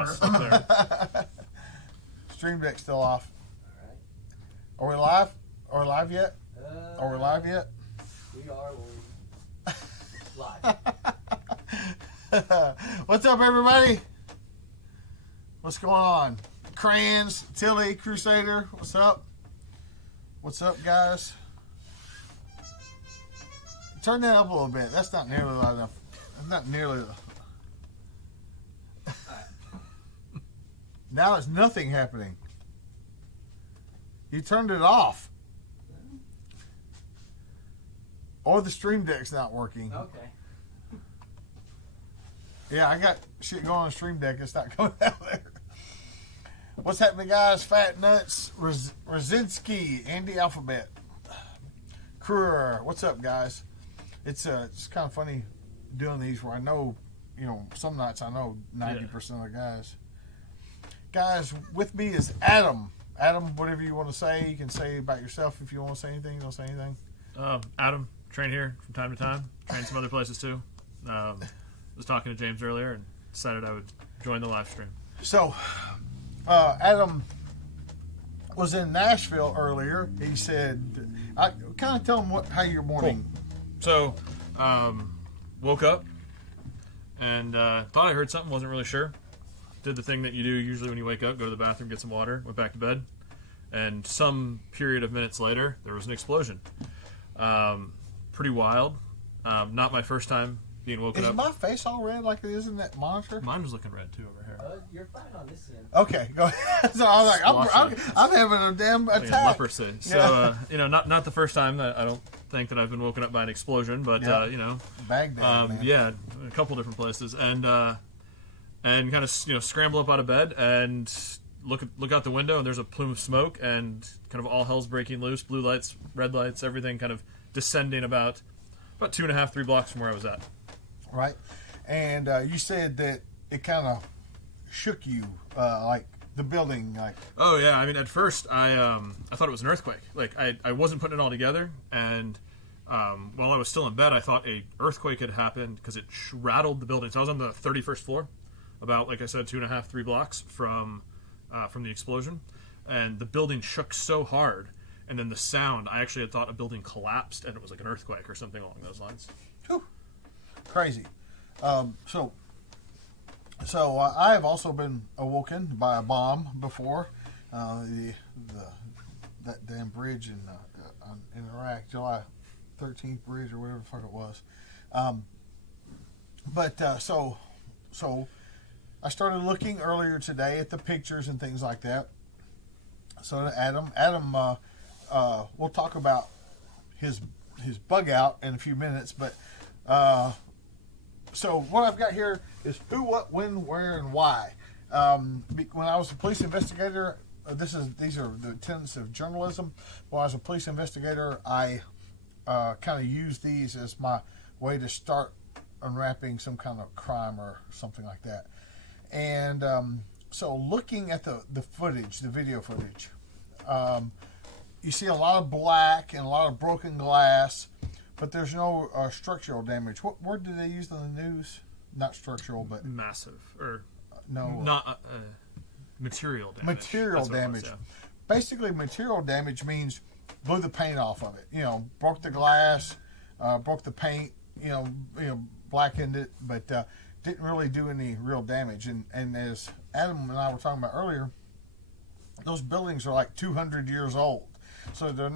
Up there. Stream Deck's still off. All right. Are we live? Are we live yet? Are we live yet? We are live. What's up, everybody? What's going on? Crayons, Tilly, Crusader, what's up? What's up, guys? Turn that up a little bit. That's not nearly loud enough. Not nearly. Now there's nothing happening. You turned it off. Or the Stream Deck's not working. Okay. Yeah, I got shit going on the Stream Deck. It's not going out there. What's happening, guys? Fat Nuts, Rosinski, Andy Alphabet, Kruger. What's up, guys? It's kind of funny doing these where I know, some nights I know 90% of the guys. Guys, with me is Adam. Adam, whatever you want to say, you can say about yourself. If you want to say anything, you don't say anything. Adam, train here from time to time. Train some other places too. Was talking to James earlier and decided I would join the live stream. So, Adam was in Nashville earlier. He said, I kind of tell him how your morning. Cool. So, woke up and thought I heard something, wasn't really sure. Did the thing that you do usually when you wake up, go to the bathroom, get some water, went back to bed. And some period of minutes later, there was an explosion. Pretty wild. Not my first time being woken up. Is my face all red like it is in that monitor? Mine was looking red too over here. You're fine on this end. Okay, go ahead. So I was like, I'm having a damn attack. Leprosy. So, not the first time. I don't think that I've been woken up by an explosion, but, Baghdad, man. yeah, a couple different places. And kind of, scramble up out of bed and look out the window, and there's a plume of smoke, and kind of all hell's breaking loose. Blue lights, red lights, everything kind of descending about 2.5, 3 blocks from where I was at. Right. And you said that it kind of shook you, like the building, like. Oh yeah, I mean, at first I thought it was an earthquake. Like I wasn't putting it all together, and while I was still in bed, I thought a earthquake had happened because it rattled the building. So I was on the 31st floor, about, like I said, 2.5, 3 blocks from the explosion, and the building shook so hard, and then the sound, I actually had thought a building collapsed, and it was like an earthquake or something along those lines. Whew. Crazy. So I have also been awoken by a bomb before. That damn bridge in Iraq, July 13th bridge or whatever the fuck it was. So I started looking earlier today at the pictures and things like that. So Adam, we'll talk about his bug out in a few minutes, but so what I've got here is who, what, when, where, and why. When I was a police investigator, these are the tenets of journalism. When I was a police investigator, I kind of used these as my way to start unwrapping some kind of crime or something like that. And so looking at the footage, the video footage, you see a lot of black and a lot of broken glass, but there's no structural damage. What word did they use in the news? Not structural, but massive, or no, not material damage. Material damage. Was, yeah. Basically, material damage means blew the paint off of it. Broke the glass, broke the paint. Blackened it, but didn't really do any real damage. And as Adam and I were talking about earlier, those buildings are like 200 years old. So they're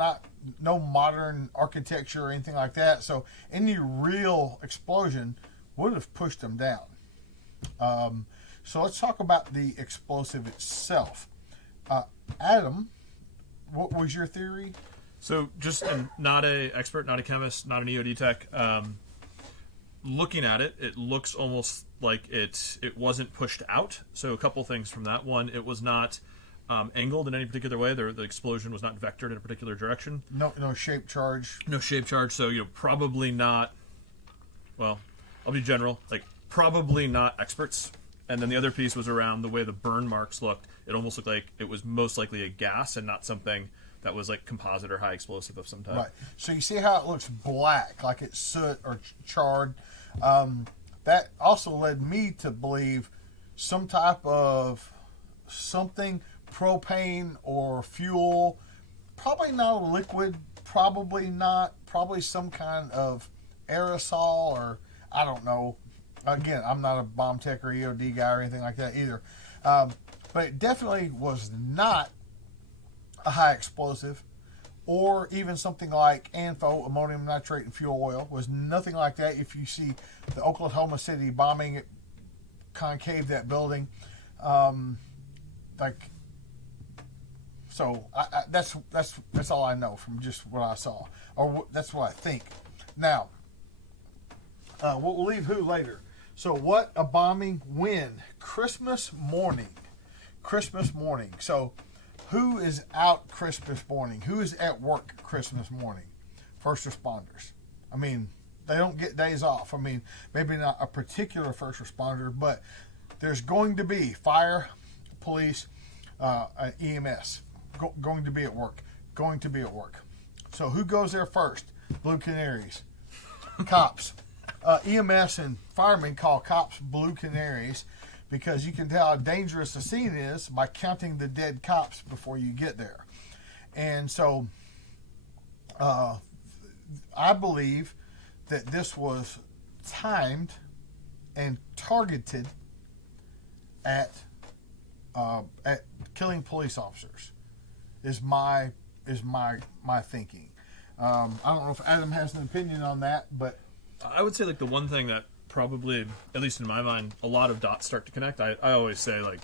no modern architecture or anything like that. So any real explosion would have pushed them down. So let's talk about the explosive itself. Adam, what was your theory? So just not an expert, not a chemist, not an EOD tech. Looking at it, it looks almost like it wasn't pushed out. So a couple things from that. One, it was not angled in any particular way. The explosion was not vectored in a particular direction. No shape charge. No shape charge. So probably not. Well, I'll be general. Like probably not experts. And then the other piece was around the way the burn marks looked. It almost looked like it was most likely a gas and not something that was like composite or high explosive of some type. Right. So you see how it looks black, like it's soot or charred. That also led me to believe some type of something, propane or fuel. Probably not a liquid. Probably not. Probably some kind of aerosol, or I don't know. Again, I'm not a bomb tech or EOD guy or anything like that either. But it definitely was not a high explosive, or even something like ANFO, ammonium nitrate and fuel oil. Was nothing like that. If you see the Oklahoma City bombing, it concave that building. So that's all I know from just what I saw, or that's what I think. Now, we'll leave who later. So what a bombing when? Christmas morning. So who is out Christmas morning? Who is at work Christmas morning? First responders. I mean, they don't get days off. I mean, maybe not a particular first responder, but there's going to be fire, police, EMS going to be at work. So who goes there first? Blue Canaries. Cops. EMS and firemen call cops blue canaries because you can tell how dangerous the scene is by counting the dead cops before you get there. And so I believe that this was timed and targeted at killing police officers is my thinking. I don't know if Adam has an opinion on that, but I would say, like, the one thing that probably, at least in my mind, a lot of dots start to connect. I always say, like,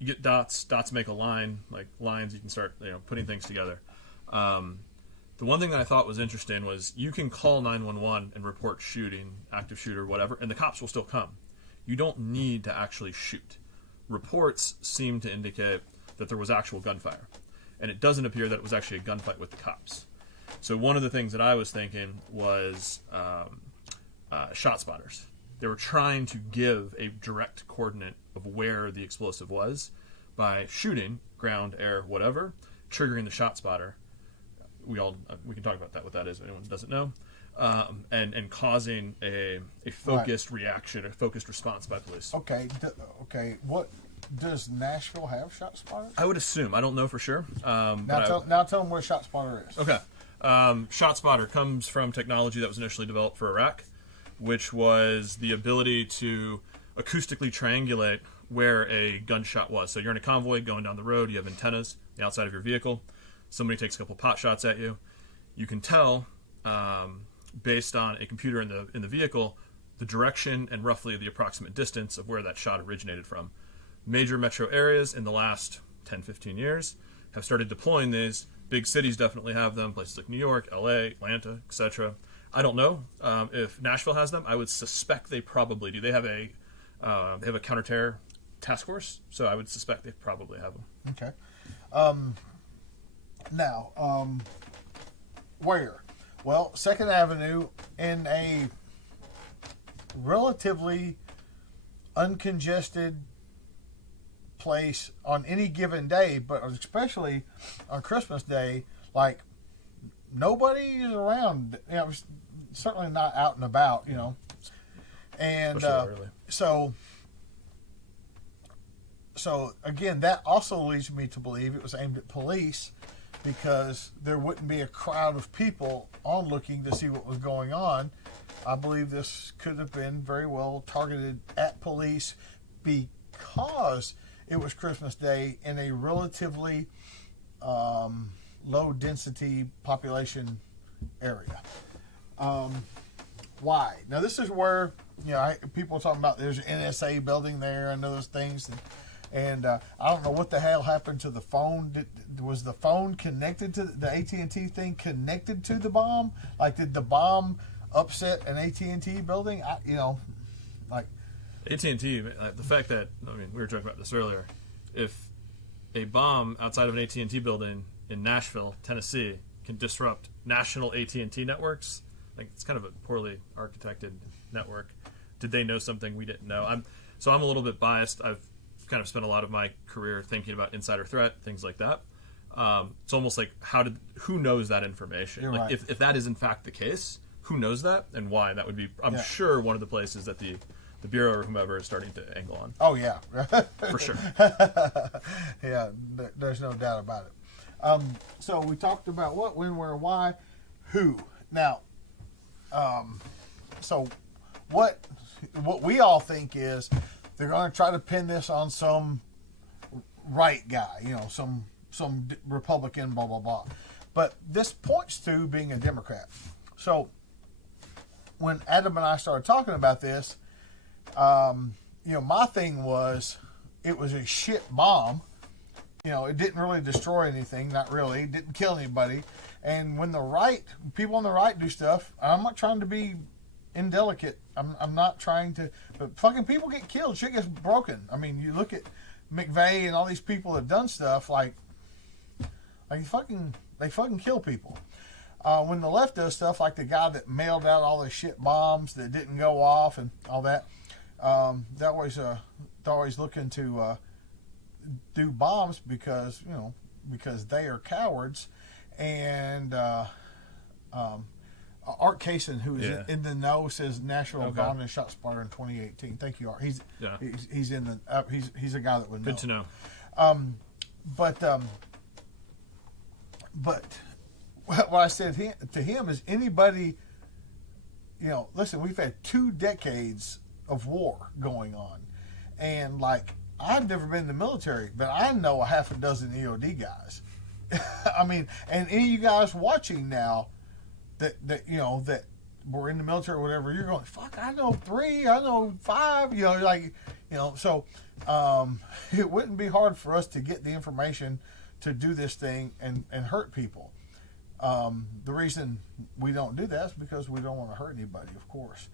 you get dots make a line, like lines, you can start, putting things together. The one thing that I thought was interesting was you can call 911 and report shooting, active shooter, whatever, and the cops will still come. You don't need to actually shoot. Reports seem to indicate that there was actual gunfire, and it doesn't appear that it was actually a gunfight with the cops. So one of the things that I was thinking was shot spotters. They were trying to give a direct coordinate of where the explosive was by shooting, ground, air, whatever, triggering the shot spotter. We can talk about that, what that is if anyone doesn't know, and causing a focused reaction, a focused response by police. Okay. What does Nashville have shot spotters? I would assume. I don't know for sure. Now tell them what a shot spotter is. Okay. Shot spotter comes from technology that was initially developed for Iraq, which was the ability to acoustically triangulate where a gunshot was. So you're in a convoy going down the road, you have antennas on the outside of your vehicle, somebody takes a couple pot shots at you. You can tell, based on a computer in the vehicle, the direction and roughly the approximate distance of where that shot originated from. Major metro areas in the last 10, 15 years have started deploying these. Big cities definitely have them, places like New York, LA, Atlanta, etc. I don't know if Nashville has them. I would suspect they probably do. They have a counter-terror task force, so I would suspect they probably have them. Okay. Now, where? Well, 2nd Avenue in a relatively uncongested place on any given day, but especially on Christmas Day, like nobody is around. Certainly not out and about. And so again, that also leads me to believe it was aimed at police, because there wouldn't be a crowd of people on looking to see what was going on. I believe this could have been very well targeted at police because it was Christmas Day in a relatively low density population area. Why? Now this is where people are talking about there's an NSA building there and those things, and I don't know what the hell happened to the phone. Was the phone connected to the AT&T thing? Connected to the bomb? Like, did the bomb upset an AT&T building? AT&T, the fact that, we were talking about this earlier, if a bomb outside of an AT&T building in Nashville, Tennessee, can disrupt national AT&T networks, it's kind of a poorly architected network. Did they know something we didn't know? I'm a little bit biased. I've kind of spent a lot of my career thinking about insider threat, things like that. It's almost like, who knows that information? You're like, right. if that is in fact the case, who knows that and why? That would be, I'm sure, one of the places that the the Bureau or whomever is starting to angle on. Oh yeah, For sure. Yeah, there's no doubt about it. So we talked about what, when, where, why, who. Now, so what we all think is they're going to try to pin this on some right guy, some Republican, blah blah blah. But this points to being a Democrat. So when Adam and I started talking about this, my thing was it was a shit bomb. It didn't really destroy anything, not really. It didn't kill anybody. And when people on the right do stuff, I'm not trying to be indelicate. I'm not trying to, but fucking people get killed. Shit gets broken. I mean, you look at McVeigh and all these people that have done stuff like they fucking kill people. When the left does stuff like the guy that mailed out all the shit bombs that didn't go off and all that, they're always looking to do bombs because they are cowards. And Art Kaysen, who is in the know, says Nashville Bombing and shot spotter in 2018. Thank you, Art. He's in the he's a guy that would know. Good to know. But what I said to him is anybody, listen, we've had 2 decades of war going on, and I've never been in the military, but I know a half a dozen EOD guys. I mean, and any of you guys watching now that were in the military or whatever, you're going, fuck, I know 3, I know 5, so it wouldn't be hard for us to get the information to do this thing and hurt people. The reason we don't do that is because we don't want to hurt anybody, of course.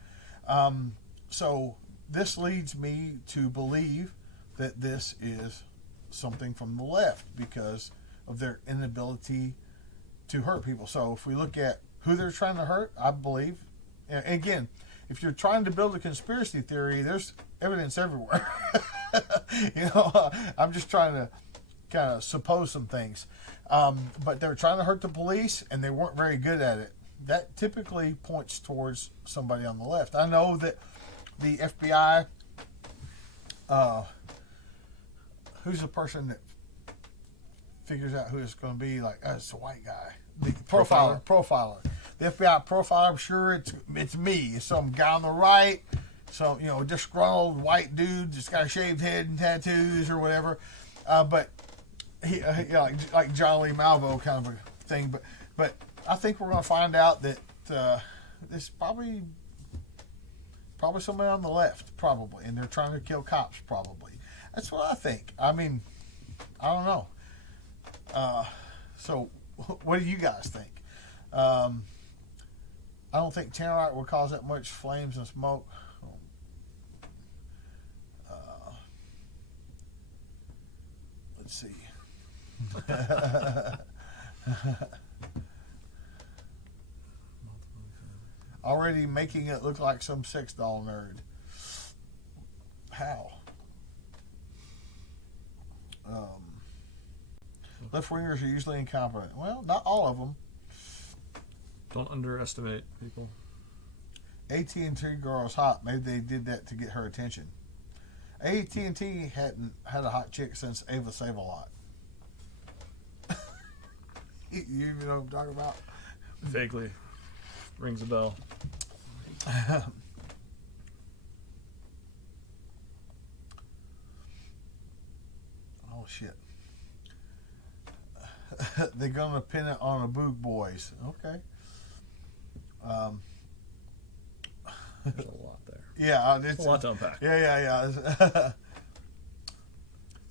So this leads me to believe that this is something from the left because of their inability to hurt people. So if we look at who they're trying to hurt, I believe, and again, if you're trying to build a conspiracy theory, there's evidence everywhere. I'm just trying to kind of suppose some things. But they're trying to hurt the police, and they weren't very good at it. That typically points towards somebody on the left. I know that the FBI, who's the person that figures out who it's going to be? It's a white guy. The profiler. The FBI profiler, I'm sure it's me. It's some guy on the right, some disgruntled white dude that's got a shaved head and tattoos or whatever. But he like John Lee Malvo kind of a thing. But I think we're going to find out that this probably somebody on the left, probably, and they're trying to kill cops, probably. That's what I think. I mean, I don't know. So, what do you guys think? I don't think Tannerite will cause that much flames and smoke. Let's see. Already making it look like some sex doll nerd. How? Left-wingers are usually incompetent. Well, not all of them. Don't underestimate people. AT&T girl is hot. Maybe they did that to get her attention. AT&T hadn't had a hot chick since Ava Save-A-Lot. You even know what I'm talking about? Vaguely. Rings a bell. Oh, shit. They're going to pin it on the Boog Boys. Okay. There's a lot there. Yeah. It's a lot to unpack. Yeah.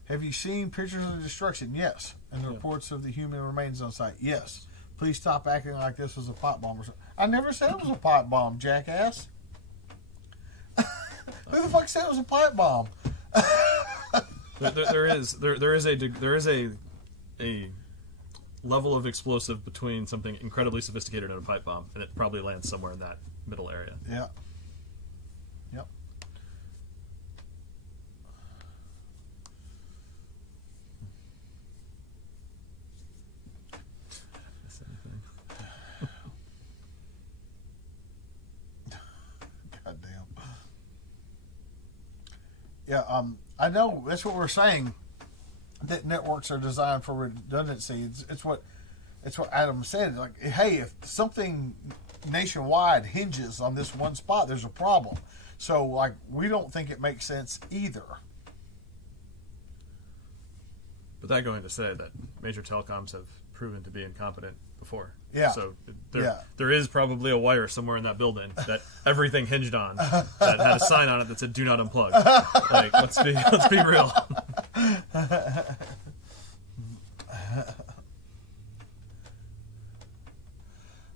Have you seen pictures of the destruction? Yes. And the reports of the human remains on site? Yes. Please stop acting like this was a pot bomb or something. I never said it was a pipe bomb, jackass. Who the fuck said it was a pipe bomb? there is a level of explosive between something incredibly sophisticated and a pipe bomb, and it probably lands somewhere in that middle area. Yeah. Yep. Goddamn. Yeah, I know that's what we're saying. That networks are designed for redundancy. It's what Adam said. Like, hey, if something nationwide hinges on this one spot, there's a problem. So, like, we don't think it makes sense either. But that going to say that major telecoms have proven to be incompetent before. Yeah. So there is probably a wire somewhere in that building that everything hinged on that had a sign on it that said "Do not unplug." Like, let's be real.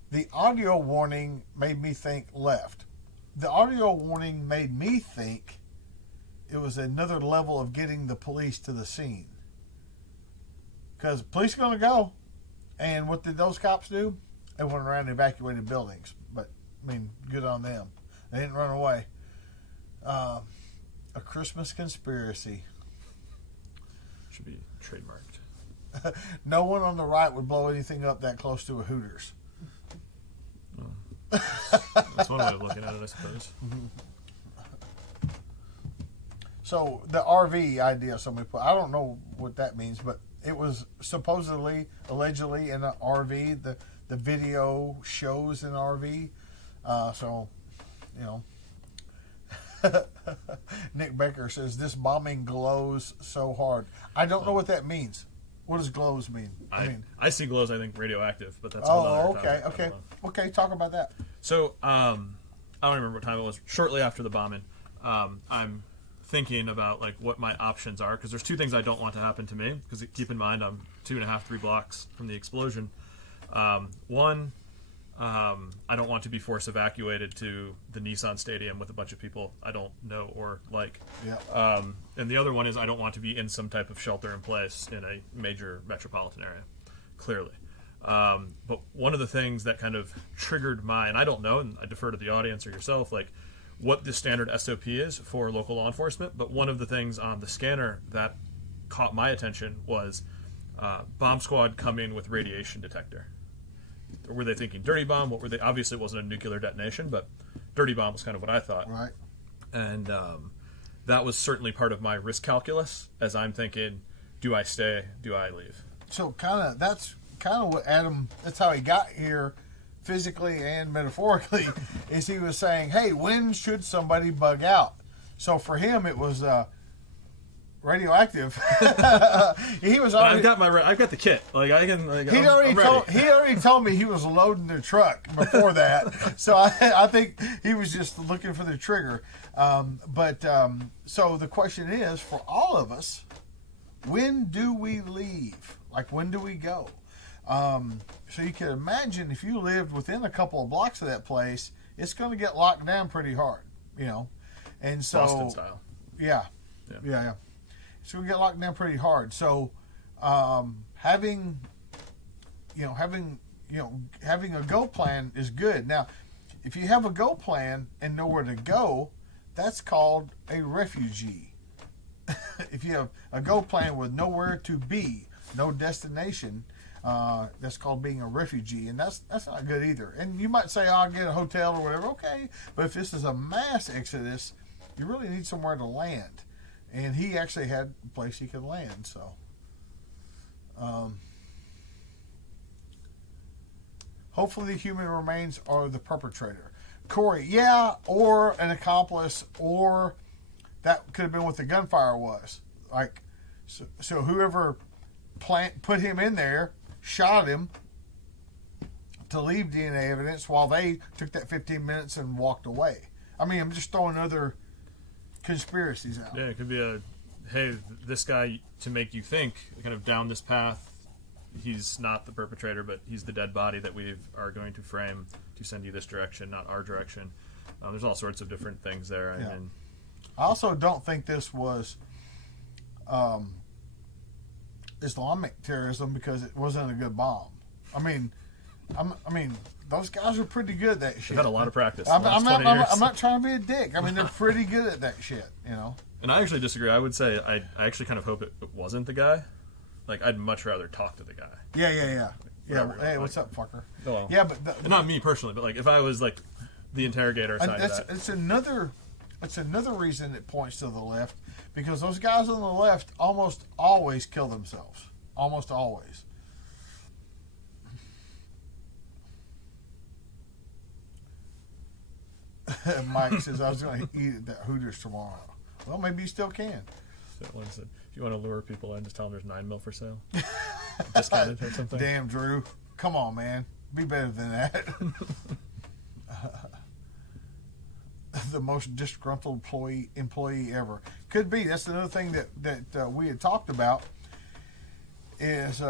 The audio warning made me think left. The audio warning made me think it was another level of getting the police to the scene. Because police are going to go. And what did those cops do? They went around and evacuated buildings. But, I mean, good on them. They didn't run away. A Christmas conspiracy. Should be trademarked. No one on the right would blow anything up that close to a Hooters. That's one way of looking at it, I suppose. So the RV idea somebody put, I don't know what that means, but it was supposedly, allegedly in an RV. The video shows an RV. So, you know. Nick Becker says, this bombing glows so hard. I don't know what that means. What does glows mean? I see glows, I think, radioactive, but that's Okay, talk about that. So, I don't remember what time it was. Shortly after the bombing, I'm thinking about like what my options are, because there's two things I don't want to happen to me. Because keep in mind, I'm 2.5-3 blocks from the explosion. One, I don't want to be force evacuated to the Nissan Stadium with a bunch of people I don't know or like. Yeah. And the other one is I don't want to be in some type of shelter in place in a major metropolitan area, clearly. But one of the things that kind of triggered and I don't know, and I defer to the audience or yourself, like what the standard SOP is for local law enforcement, but one of the things on the scanner that caught my attention was bomb squad coming with radiation detector. Were they thinking dirty bomb? What were they? Obviously, it wasn't a nuclear detonation, but dirty bomb was kind of what I thought. Right. And that was certainly part of my risk calculus as I'm thinking, do I stay? Do I leave? So that's kind of what Adam, that's how he got here physically and metaphorically, is he was saying, hey, when should somebody bug out? So for him, it was radioactive. He was already. I've got the kit. Like I can. Like, he already told me he was loading the truck before that. So I think he was just looking for the trigger. So the question is for all of us, when do we leave? Like when do we go? So you can imagine if you lived within a couple of blocks of that place, it's going to get locked down pretty hard, you know. And so Boston style. Yeah. So we get locked down pretty hard. So having a go plan is good. Now, if you have a go plan and nowhere to go, that's called a refugee. If you have a go plan with nowhere to be, no destination, that's called being a refugee, and that's not good either. And you might say, I'll get a hotel or whatever. Okay, but if this is a mass exodus, you really need somewhere to land. And he actually had a place he could land. So, hopefully the human remains are the perpetrator. Corey, yeah, or an accomplice, or that could have been what the gunfire was. Like, so whoever put him in there shot him to leave DNA evidence while they took that 15 minutes and walked away. I mean, I'm just throwing other conspiracies out. Yeah, it could be hey, this guy, to make you think kind of down this path, he's not the perpetrator, but he's the dead body that we are going to frame to send you this direction, not our direction. There's all sorts of different things there. Yeah. And I also don't think this was Islamic terrorism because it wasn't a good bomb. I mean, those guys are pretty good at that shit. They've had a lot of practice. I'm not trying to be a dick. I mean, they're pretty good at that shit, you know. And I actually disagree. I would say I actually kind of hope it wasn't the guy. Like, I'd much rather talk to the guy. Yeah. Whatever, Hey, like, what's up, fucker? Well, yeah, but not me personally, but like if I was like the interrogator side of that. It's another It's another reason it points to the left, because those guys on the left almost always kill themselves. Almost always. Mike says, I was going to eat at that Hooters tomorrow. Well, maybe you still can. So one said, if you want to lure people in, just tell them there's 9 mil for sale. Discounted or something. Damn, Drew. Come on, man. Be better than that. The most disgruntled employee ever. Could be. That's another thing that we had talked about is,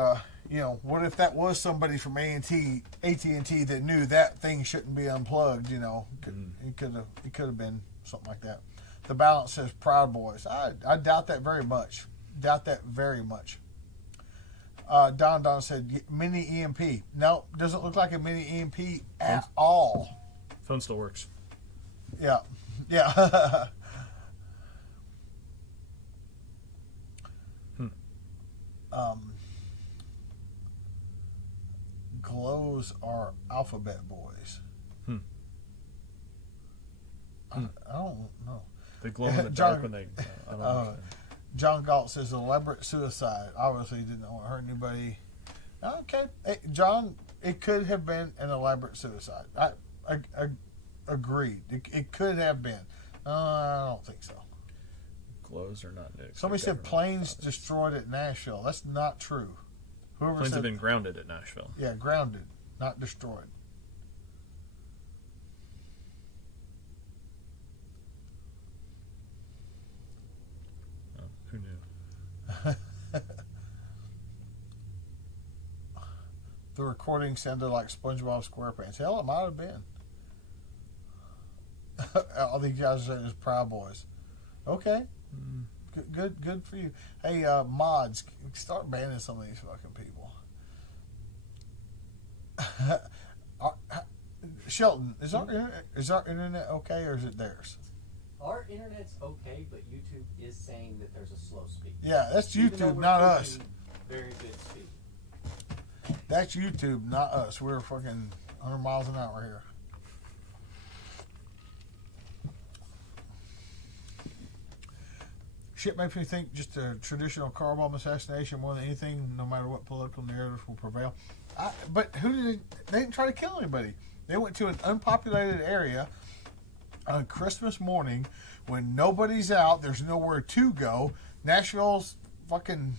what if that was somebody from AT&T that knew that thing shouldn't be unplugged, It could have been something like that. The balance says Proud Boys. I doubt that very much. Don said mini EMP. No, doesn't look like a mini EMP at all. Phone still works. Yeah. Glows are alphabet boys. I don't know. They glow in the dark when they. I don't know. John Galt says elaborate suicide. Obviously, didn't want to hurt anybody. Okay, hey, John, it could have been an elaborate suicide. I agreed. It could have been. I don't think so. Glows are not new. Somebody said planes destroyed at Nashville. That's not true. Whoever Planes said, have been grounded at Nashville. Yeah, grounded, not destroyed. Oh, who knew? The recording sounded like SpongeBob SquarePants. Hell, it might have been. All these guys are saying is Proud Boys. Okay. Good for you. Hey, mods, start banning some of these fucking people. Shelton, is our internet okay, or is it theirs? Our internet's okay, but YouTube is saying that there's a slow speed. Yeah, that's Even though YouTube, we're not cruising us. Very good speed. That's YouTube, not us. We're fucking 100 miles an hour here. Shit makes me think just a traditional car bomb assassination more than anything, no matter what political narratives will prevail. But they didn't try to kill anybody. They went to an unpopulated area on Christmas morning when nobody's out, there's nowhere to go. Nashville's fucking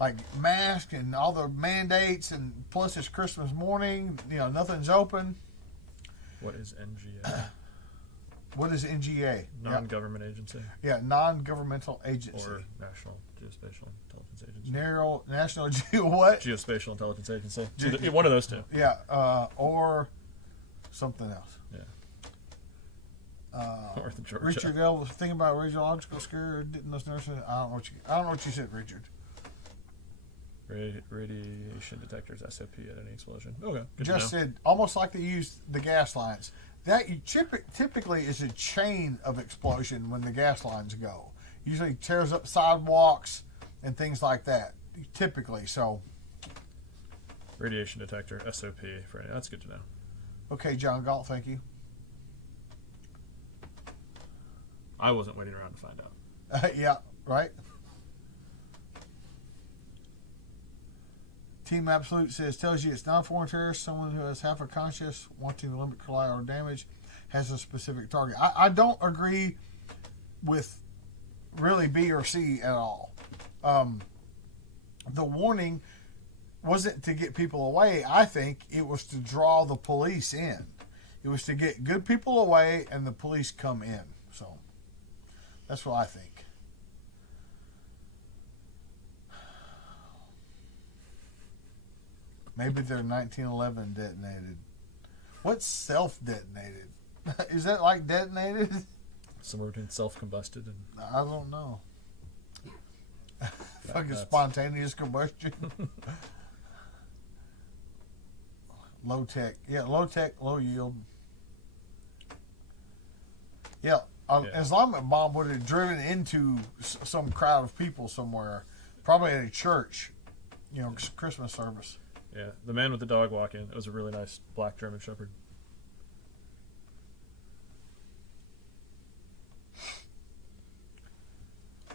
like masked and all the mandates, and plus it's Christmas morning, nothing's open. What is NGA? What is NGA? Non-government agency. Yeah, non-governmental agency. Or National Geospatial Intelligence Agency. National what? Geospatial Intelligence Agency. One of those two. Yeah, or something else. Yeah. North of Georgia. Richard L was thinking about radiological scare. Didn't those nurses? I don't know what you said, Richard. Radiation detectors, SOP at any explosion. Okay. Just said almost like they used the gas lines. That typically is a chain of explosion when the gas lines go. Usually tears up sidewalks and things like that. Typically, so. Radiation detector, SOP. That's good to know. Okay, John Galt, thank you. I wasn't waiting around to find out. Yeah, right. Team Absolute tells you it's not a foreign terrorist. Someone who has half a conscience wanting to limit collateral damage has a specific target. I don't agree with really B or C at all. The warning wasn't to get people away. I think it was to draw the police in. It was to get good people away and the police come in. So that's what I think. Maybe they're 1911 detonated. What's self-detonated? Is that like detonated? Somewhere between self-combusted and... I don't know. Fucking spontaneous combustion. Low tech. Yeah, low tech, low yield. Yeah, Islamic bomb would have driven into some crowd of people somewhere. Probably at a church. Christmas service. Yeah, the man with the dog walking. It was a really nice black German Shepherd.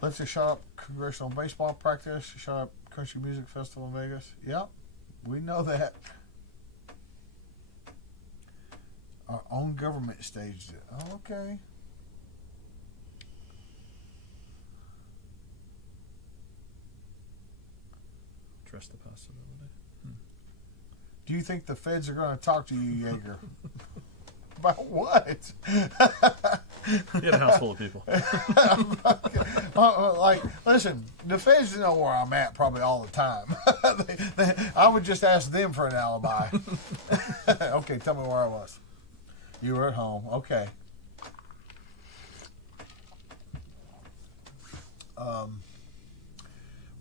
Let's just shut up congressional baseball practice. Shut up country music festival in Vegas. Yep, we know that. Our own government staged it. Oh, okay. Trust the possibility. Do you think the feds are going to talk to you, Yeager? About what? You had a house full of people. Listen, the feds know where I'm at probably all the time. I would just ask them for an alibi. Okay, tell me where I was. You were at home. Okay.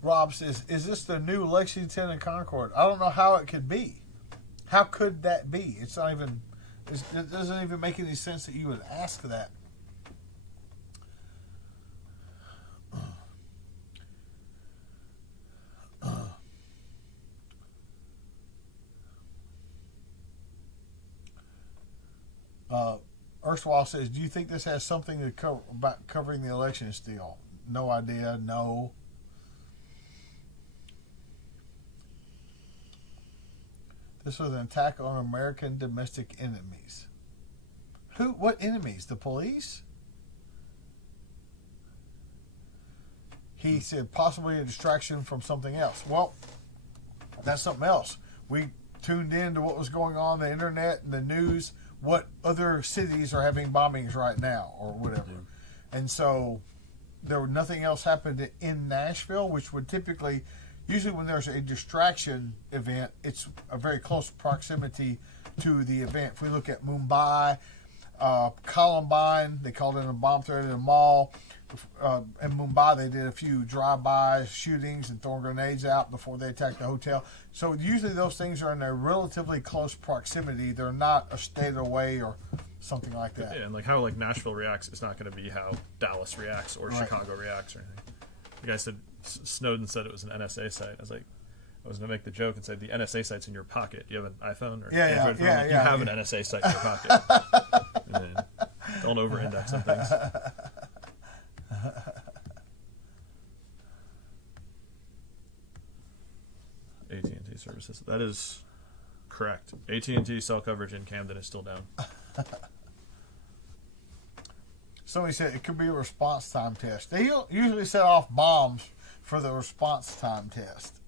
Rob says, is this the new Lexington and Concord? I don't know how it could be. How could that be? It's not even... It doesn't even make any sense that you would ask that. Erstwhile says, do you think this has something to about covering the election still? No idea. No. This was an attack on American domestic enemies. Who? What enemies? The police? He said possibly a distraction from something else. Well, that's something else. We tuned in to what was going on the internet and the news, what other cities are having bombings right now or whatever. Yeah. And so there was nothing else happened in Nashville, which would typically... Usually when there's a distraction event, it's a very close proximity to the event. If we look at Mumbai, Columbine, they called in a bomb threat at a mall. In Mumbai, they did a few drive-by shootings and throwing grenades out before they attacked the hotel. So usually those things are in a relatively close proximity. They're not a state away or something like that. Yeah, and like how like Nashville reacts is not going to be how Dallas reacts or Chicago reacts or anything. The guy said... Snowden said it was an NSA site. I was like, I was going to make the joke and say the NSA site's in your pocket. You have an iPhone or Android phone? You have an NSA site in your pocket. And then don't over-index on things. AT&T services. That is correct. AT&T cell coverage in Camden is still down. Somebody said it could be a response time test. They usually set off bombs for the response time test.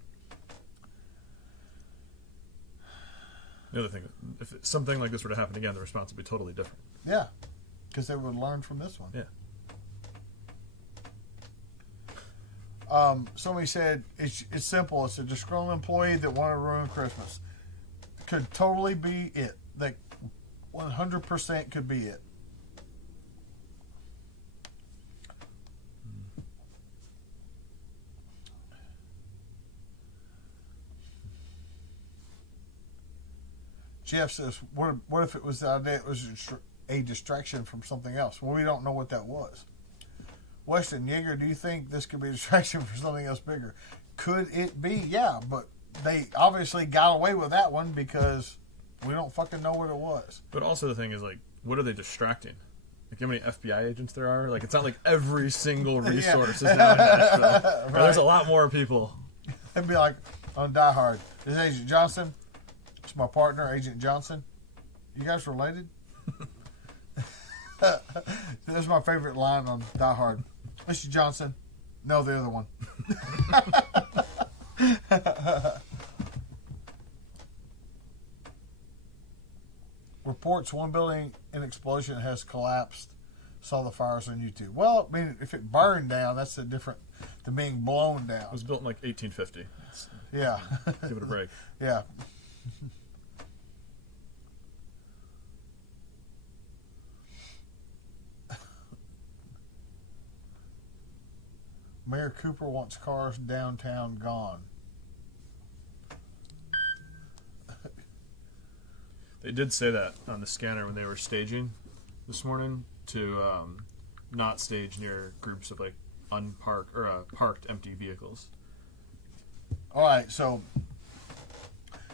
The other thing, if something like this were to happen again, the response would be totally different. Yeah, because they would learn from this one. Yeah. Somebody said it's simple. It's a disgruntled employee that wanted to ruin Christmas. Could totally be it. Like 100% could be it. Jeff says, what if it was the idea it was a distraction from something else? Well, we don't know what that was. Weston Yeager, do you think this could be a distraction for something else bigger? Could it be? Yeah, but they obviously got away with that one because we don't fucking know what it was. But also the thing is, like, what are they distracting? Like, how many FBI agents there are? Like, it's not like every single resource is now in Nashville. Right. There's a lot more people. It'd be like on Die Hard. This is Agent Johnson. It's my partner, Agent Johnson. You guys related? That's my favorite line on Die Hard. Mr. Johnson. No, the other one. Reports one building in explosion has collapsed. Saw the fires on YouTube. Well, I mean, if it burned down, that's a different than being blown down. It was built in like 1850. Yeah. Give it a break. Yeah. Mayor Cooper wants cars downtown gone. They did say that on the scanner when they were staging this morning to not stage near groups of like unparked or parked empty vehicles. All right, so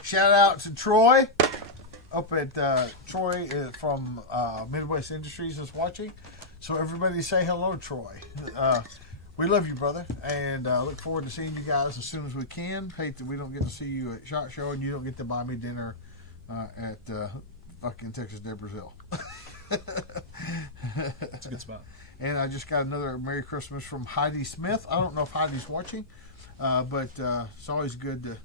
shout out to Troy up at Troy from Midwest Industries is watching. So everybody say hello, Troy. We love you, brother, and look forward to seeing you guys as soon as we can. Hate that we don't get to see you at SHOT Show and you don't get to buy me dinner at fucking Texas Day Brazil. It's a good spot. And I just got another Merry Christmas from Heidi Smith. I don't know if Heidi's watching, but it's always good to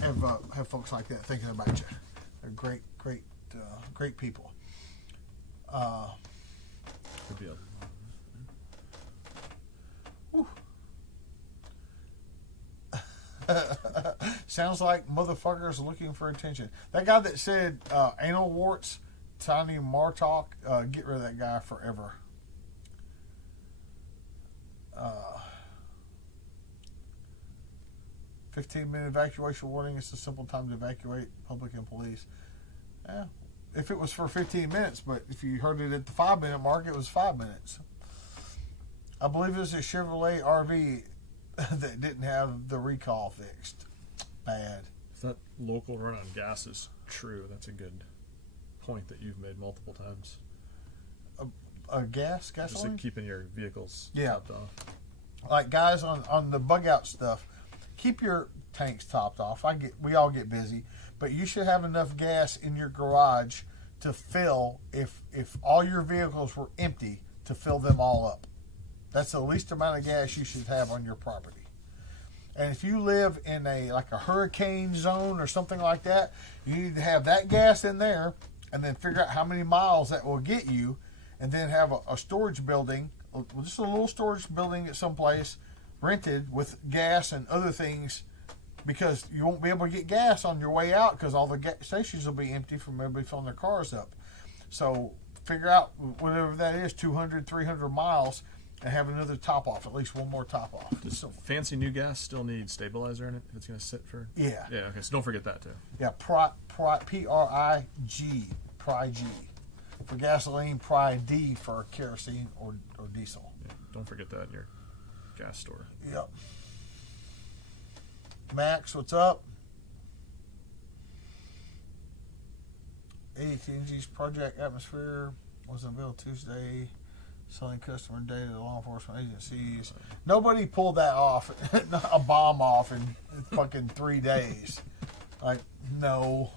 have folks like that thinking about you. They're great people. Could be a Whew. Sounds like motherfuckers looking for attention. That guy that said anal warts, Tiny Martok, get rid of that guy forever. 15-minute evacuation warning. It's a simple time to evacuate public and police. Yeah, if it was for 15 minutes, but if you heard it at the 5-minute mark, it was 5 minutes. I believe it was a Chevrolet RV that didn't have the recall fixed. Bad. If that local run on gas is true, that's a good point that you've made multiple times. Gasoline? Just like keeping your vehicles topped off. Like guys on the bug out stuff, keep your tanks topped off. We all get busy, but you should have enough gas in your garage to fill if all your vehicles were empty to fill them all up. That's the least amount of gas you should have on your property. And if you live in a hurricane zone or something like that, you need to have that gas in there and then figure out how many miles that will get you, and then have a storage building, just a little storage building at some place, rented with gas and other things, because you won't be able to get gas on your way out because all the gas stations will be empty from everybody filling their cars up. So figure out whatever that is, 200, 300 miles, and have another top off, at least one more top off. Does fancy new gas still need stabilizer in it if it's going to sit for? Yeah. Yeah. Okay. So don't forget that too. Yeah. P-R-I-G. Pri-G. For gasoline, Pri-D for kerosene or diesel. Yeah, don't forget that in your gas store. Yep. Max, what's up? AT&T's Project Atmosphere was unveiled Tuesday, selling customer data to law enforcement agencies. Nobody pulled that off, a bomb off in fucking 3 days. Like, no.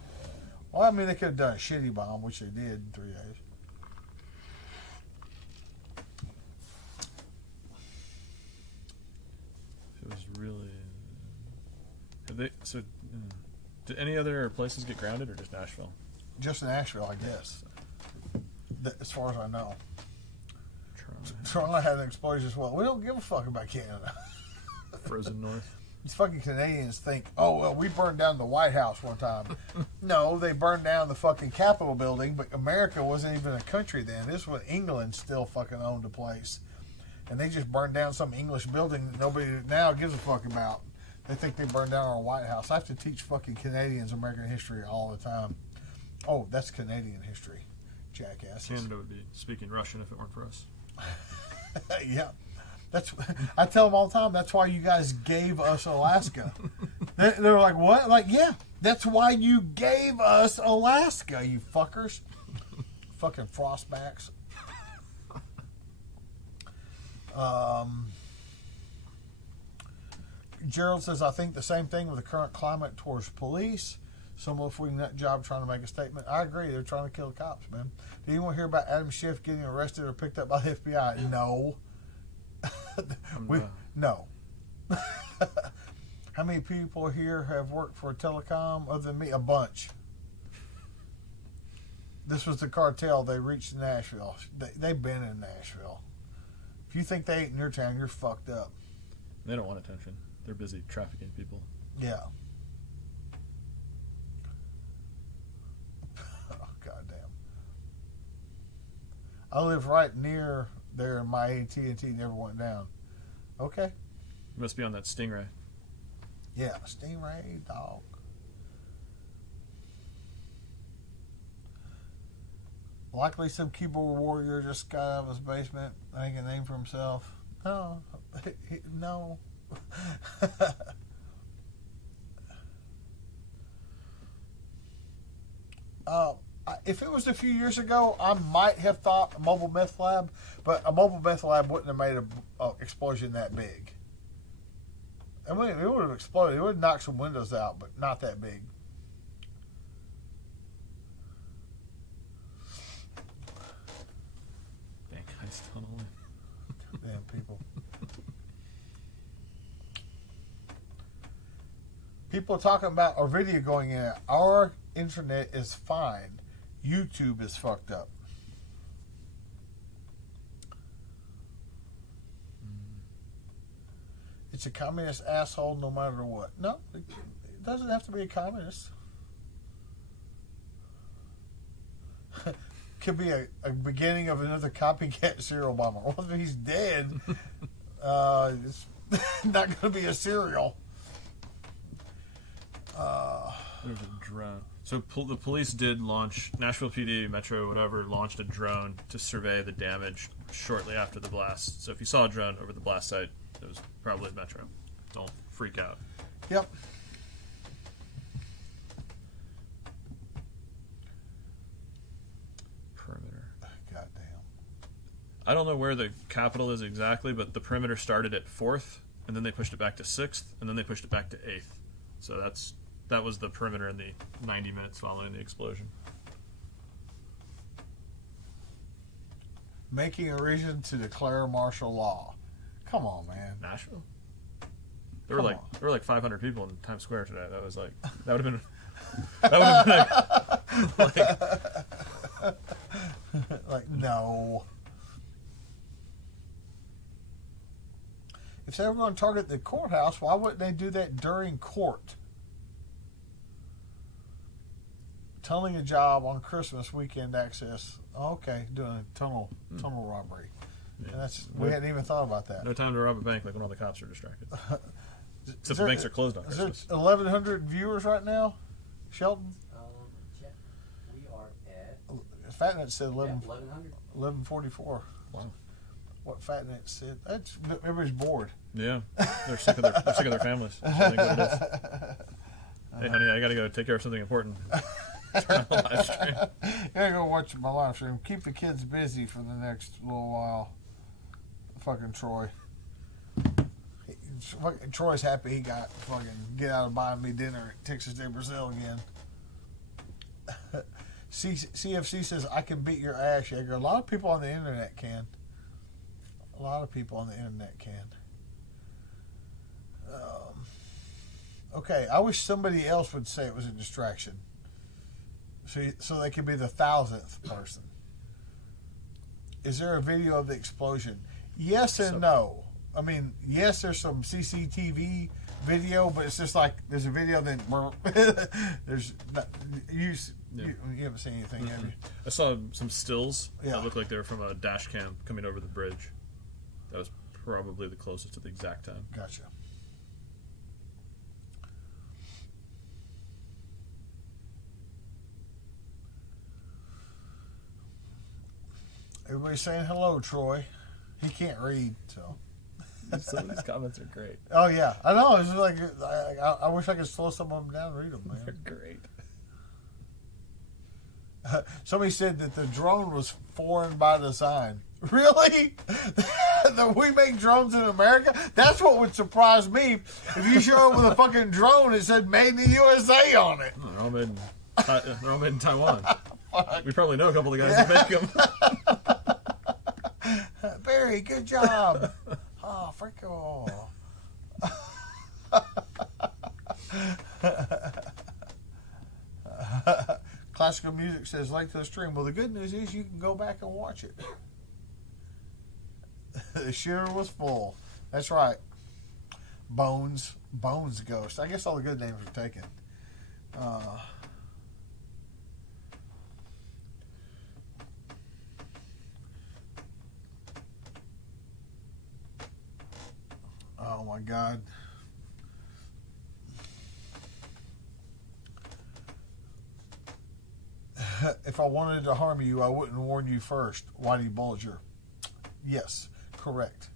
Well, I mean, they could have done a shitty bomb, which they did in 3 days. It was really. Did any other places get grounded or just Nashville? Just Nashville, I guess. As far as I know. Toronto. Toronto had an explosion as well. We don't give a fuck about Canada. Frozen North. These fucking Canadians think, oh, well, we burned down the White House one time. No, they burned down the fucking Capitol building, but America wasn't even a country then. This was England still fucking owned the place. And they just burned down some English building that nobody now gives a fuck about. They think they burned down our White House. I have to teach fucking Canadians American history all the time. Oh, that's Canadian history, jackasses. Canada would be speaking Russian if it weren't for us. Yeah. I tell them all the time, that's why you guys gave us Alaska. They're like, what? Like, yeah, that's why you gave us Alaska, you fuckers. Fucking frostbacks. Gerald says, I think the same thing with the current climate towards police. Some left-wing nut job trying to make a statement. I agree. They're trying to kill the cops, man. Did anyone hear about Adam Schiff getting arrested or picked up by the FBI? No. No. How many people here have worked for a telecom other than me? A bunch. This was the cartel. They reached Nashville. They've been in Nashville. If you think they ain't in your town, you're fucked up. They don't want attention. They're busy trafficking people. Yeah. Oh, goddamn. I live right near there, and my AT&T never went down. Okay. You must be on that Stingray. Yeah, Stingray, dog. Likely some keyboard warrior just got out of his basement, making a name for himself. No. No. If it was a few years ago, I might have thought a mobile meth lab, but a mobile meth lab wouldn't have made a explosion that big. I mean, it would have exploded. It would have knocked some windows out, but not that big. Bank heist tunnel. Damn people. People talking about our video going in. Our internet is fine. YouTube is fucked up. It's a communist asshole no matter what. No, it doesn't have to be a communist. Could be a beginning of another copycat serial bomber. Well, if he's dead, it's not going to be a serial. There's a drone. So the police did launch, Nashville PD, Metro, whatever, launched a drone to survey the damage shortly after the blast. So if you saw a drone over the blast site, it was probably Metro. Don't freak out. Yep. Perimeter. Goddamn. I don't know where the capital is exactly, but the perimeter started at 4th, and then they pushed it back to 6th, and then they pushed it back to 8th. So that was the perimeter in the 90 minutes following the explosion. Making a reason to declare martial law. Come on, man. Nashville? There were like 500 people in Times Square today. That was like, that would have been like, no. If they were going to target the courthouse, why wouldn't they do that during court? Tunneling a job on Christmas weekend access. Oh, okay, doing a tunnel robbery. Yeah. And we hadn't even thought about that. no time to rob a bank like when all the cops are distracted. Except the banks are closed on Is Christmas. there 1,100 viewers right now, Shelton? Check. We are at Fatnet said 1100. 1144. Wow. What Fatnet said? That's everybody's bored. Yeah, they're sick of their families. I think what it is. Hey, honey, I got to go take care of something important. Turn on the live stream. Gotta go watch my live stream. Keep the kids busy for the next little while. Fucking Troy. Troy's happy he got fucking get out of buying me dinner at Texas Day Brazil again. CFC says, I can beat your ass, Yeager. A lot of people on the internet can. A lot of people on the internet can. Okay, I wish somebody else would say it was a distraction. So they could be the 1,000th person. Is there a video of the explosion? Yes and no. I mean, yes, there's some CCTV video, but it's just like there's a video, then there's not, you haven't seen anything, have you? I saw some stills Yeah. that looked like they were from a dash cam coming over the bridge. That was probably the closest to the exact time. Gotcha. Everybody's saying hello, Troy. He can't read, so. Some of these comments are great. Oh yeah, I know. It's just like I wish I could slow some of them down and read them, man. They're great. Somebody said that the drone was foreign by design. Really? That we make drones in America? That's what would surprise me. If you show up with a fucking drone and said "Made in the USA" on it. They're all made in Taiwan. We probably know a couple of guys that make them. Barry, good job. Oh, Franco. Classical music says link to the stream. Well, the good news is you can go back and watch it. The shitter was full. That's right. Bones Ghost. I guess all the good names are taken. Oh my God. If I wanted to harm you, I wouldn't warn you first. Whitey Bulger. Yes, correct.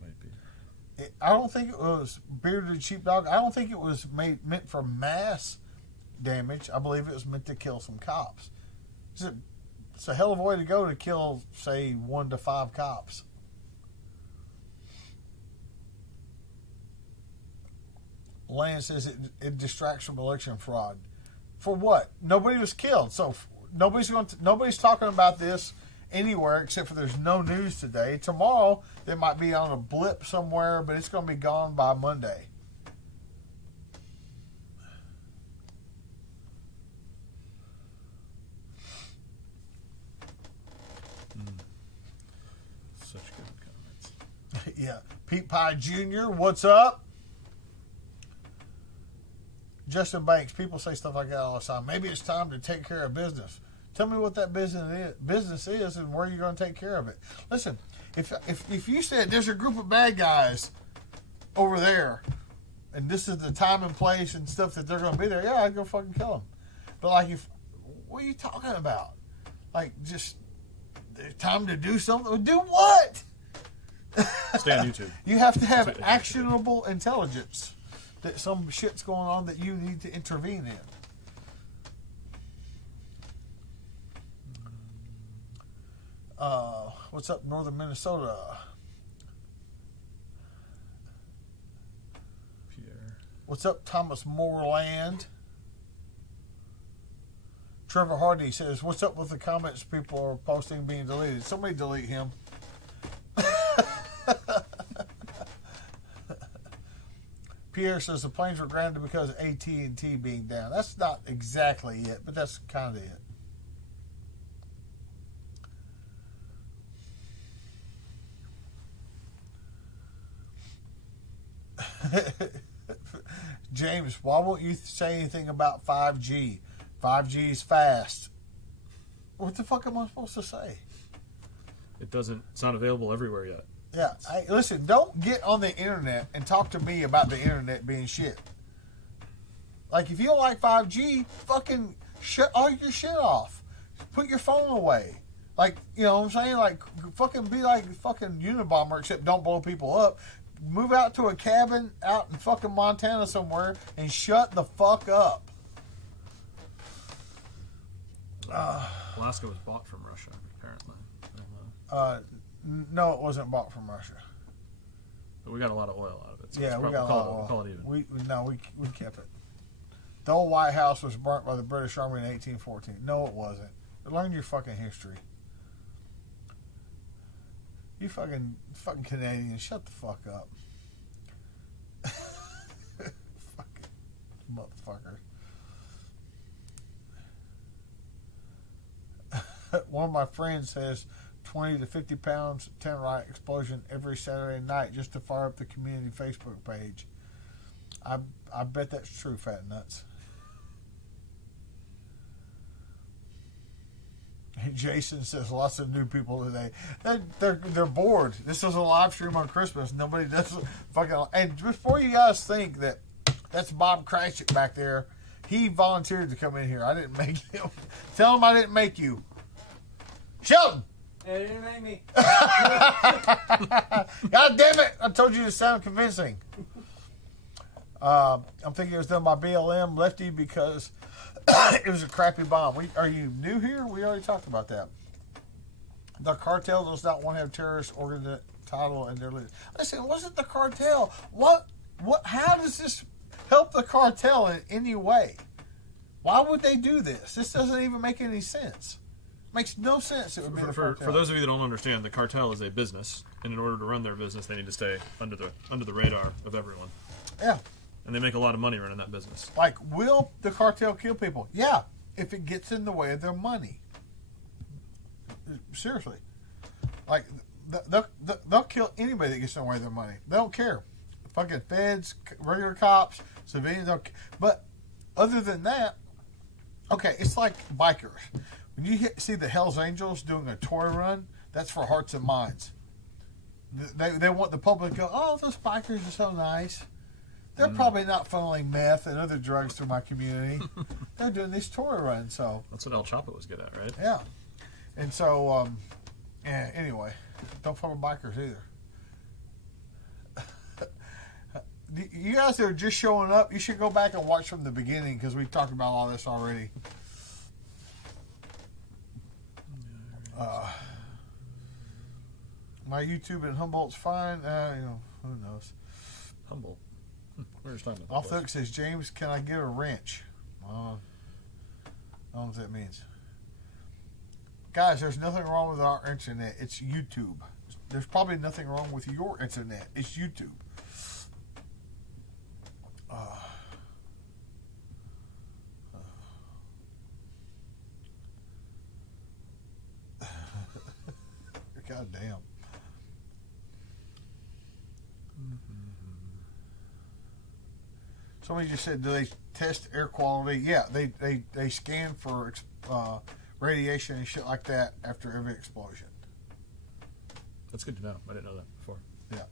Might be. I don't think it was Bearded Sheepdog. I don't think it was meant for mass damage. I believe it was meant to kill some cops. Is it It's a hell of a way to go to kill, say, 1 to 5 cops. Lance says it distracts from election fraud. For what? Nobody was killed, so nobody's talking about this anywhere except for there's no news today. Tomorrow they might be on a blip somewhere, but it's going to be gone by Monday. Such good comments. Yeah. Pete Pie Jr., what's up? Justin Banks, people say stuff like that all the time. Maybe it's time to take care of business. Tell me what that business is and where you're going to take care of it. Listen, if you said there's a group of bad guys over there, and this is the time and place and stuff that they're going to be there, yeah, I'd go fucking kill them. But like, what are you talking about? Like, just time to do something? Do what? Stay on YouTube. You have to have actionable intelligence that some shit's going on that you need to intervene in. What's up, northern Minnesota? Pierre. What's up, Thomas Moreland? Trevor Hardy says, what's up with the comments people are posting being deleted? Somebody delete him. Pierre says the planes were grounded because of AT&T being down. That's not exactly it, but that's kind of it. James, why won't you say anything about 5G? 5G is fast. What the fuck am I supposed to say? It's not available everywhere yet. Yeah, listen, don't get on the internet and talk to me about the internet being shit. Like, if you don't like 5G, fucking shut all your shit off. Put your phone away. Like, you know what I'm saying? Like, fucking be like fucking Unabomber, except don't blow people up. Move out to a cabin out in fucking Montana somewhere and shut the fuck up. Alaska was bought from Russia, apparently. I don't know. No, it wasn't bought from Russia. But we got a lot of oil out of it. So Yeah, we got a lot of oil. Call it even. We kept it. The old White House was burnt by the British Army in 1814. No, it wasn't. Learn your fucking history. You fucking Canadians, shut the fuck up. Fucking motherfucker. One of my friends says 20 to 50 pounds tannerite explosion every Saturday night just to fire up the community Facebook page. I bet that's true, fat nuts. Jason says lots of new people today. They're bored. This is a live stream on Christmas. Nobody does fucking. And before you guys think that that's Bob Cratchit back there, he volunteered to come in here. I didn't make him. Tell him I didn't make you. Sheldon! It didn't make me. God damn it! I told you to sound convincing. I'm thinking it was done by BLM Lefty because it was a crappy bomb. Are you new here? We already talked about that. The cartel does not want to have terrorist organ title in their list. Listen, it wasn't the cartel. What? How does this help the cartel in any way? Why would they do this? This doesn't even make any sense. Makes no sense. It would be the cartel. For those of you that don't understand, the cartel is a business, and in order to run their business, they need to stay under the radar of everyone. Yeah. And they make a lot of money running that business. Like, will the cartel kill people? Yeah, if it gets in the way of their money. Seriously. Like, they'll kill anybody that gets in the way of their money. They don't care. Fucking feds, regular cops, civilians. But other than that, okay, it's like bikers. When you see the Hells Angels doing a toy run, that's for hearts and minds. They want the public to go, oh, those bikers are so nice. They're probably not funneling meth and other drugs through my community. They're doing these toy runs, so. That's what El Chapo was good at, right? Yeah. And so, anyway, don't fuck with bikers either. You guys that are just showing up, you should go back and watch from the beginning because we talked about all this already. My YouTube in Humboldt's fine. Who knows? Humboldt. We're just talking about Off the Hook says, James, can I get a wrench? I don't know what that means. Guys, there's nothing wrong with our internet. It's YouTube. There's probably nothing wrong with your internet. It's YouTube. God damn. Somebody just said, do they test air quality? Yeah, they scan for radiation and shit like that after every explosion. That's good to know. I didn't know that before. Yeah.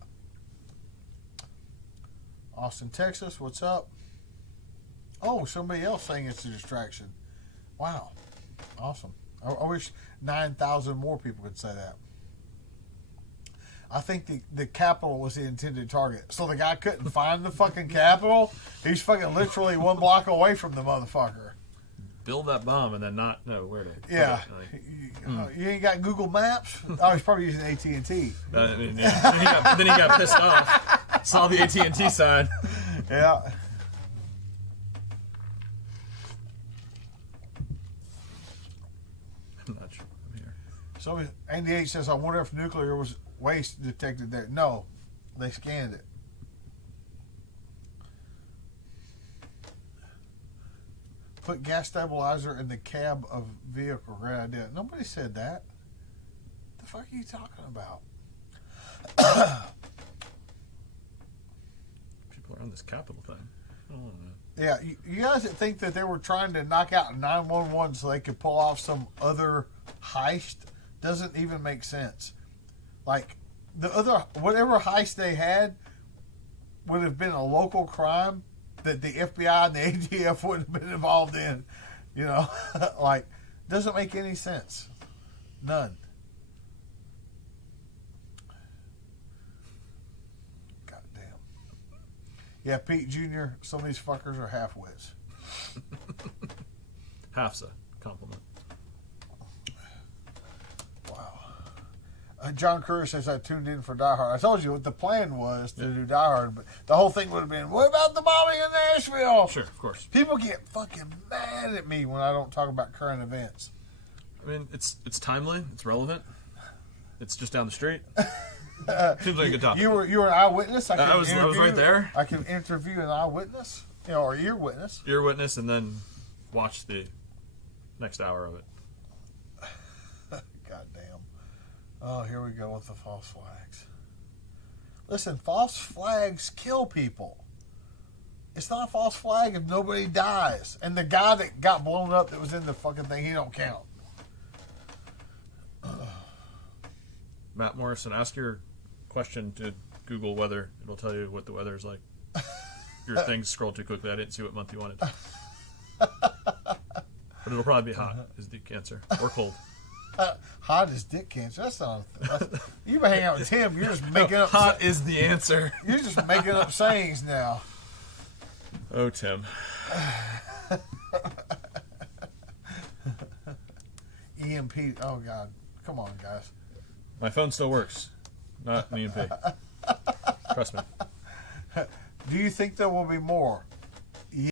Austin, Texas, what's up? Oh, somebody else saying it's a distraction. Wow. Awesome. I wish 9,000 more people could say that. I think the Capitol was the intended target. So the guy couldn't find the fucking Capitol. He's fucking literally 1 block away from the motherfucker. Build that bomb and then not know where to. Yeah. You ain't got Google Maps? Oh, he's probably using AT&T. Then he got pissed off. Saw the AT&T sign. Yeah. I'm not sure. I'm here. So Andy H says, I wonder if nuclear was waste detected there. No, they scanned it. Put gas stabilizer in the cab of vehicle. Great idea. Nobody said that. The fuck are you talking about? People are on this Capitol thing. I don't know. Yeah, you guys that think that they were trying to knock out 911 so they could pull off some other heist doesn't even make sense. Like, the other, whatever heist they had would have been a local crime that the FBI and the ATF wouldn't have been involved in. You know, like, doesn't make any sense. None. Goddamn. Yeah, Pete Jr., some of these fuckers are half-wits. Half's a compliment. Wow. John Kerr says, I tuned in for Die Hard. I told you what the plan was to do Die Hard, but the whole thing would have been, what about the bombing in Nashville? Sure, of course. People get fucking mad at me when I don't talk about current events. I mean, it's timely, it's relevant, it's just down the street. Seems like a good topic. You were an eyewitness. I was right there. I can interview an eyewitness, or ear witness. Ear witness, and then watch the next hour of it. Goddamn. Oh, here we go with the false flags. Listen, false flags kill people. It's not a false flag if nobody dies. And the guy that got blown up that was in the fucking thing, he don't count. Matt Morrison, ask your question to Google weather. It'll tell you what the weather is like. Your thing scrolled too quickly. I didn't see what month you wanted. But it'll probably be hot is the answer. Or cold. Hot is dick cancer. That's not. You've been hanging out with Tim. You're just making up. Hot is the answer. You're just making up sayings now. Oh, Tim. EMP. Oh God. Come on, guys. My phone still works. Not an EMP. Trust me. Do you think there will be more?